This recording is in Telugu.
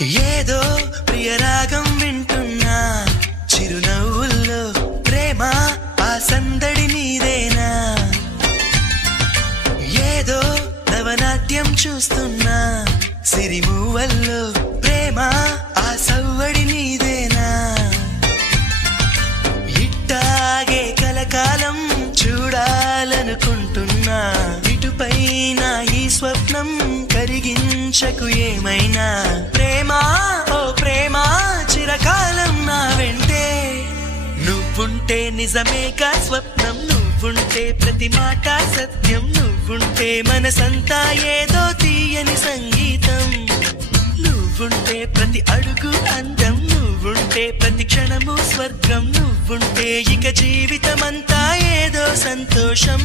ఏదో ప్రియరాగం వింటున్నా చిరునవ్వుల్లో ప్రేమ ఆ సందడి నీదేనా ఏదో నవనాట్యం చూస్తున్నా సిరిమూవల్లో ప్రేమ ఆ సవ్వడి నీదేనా ఇట్టాగే కలకాలం చూడాలనుకుంటున్నా ఇటుపైన ఈ స్వప్నం కరిగించకు ఏమైనా ప్రేమ ఓ ప్రేమ చిరకాలం నా వెంటే నువ్వుంటే నిజమేగా స్వప్నం నువ్వుంటే ప్రతి మాట సత్యం నువ్వుంటే మనసంతా ఏదో తీయని సంగీతం నువ్వుంటే ప్రతి అడుగు అందం నువ్వుంటే ప్రతి క్షణము స్వర్గం నువ్వుంటే ఇక జీవితమంతా ఏదో సంతోషం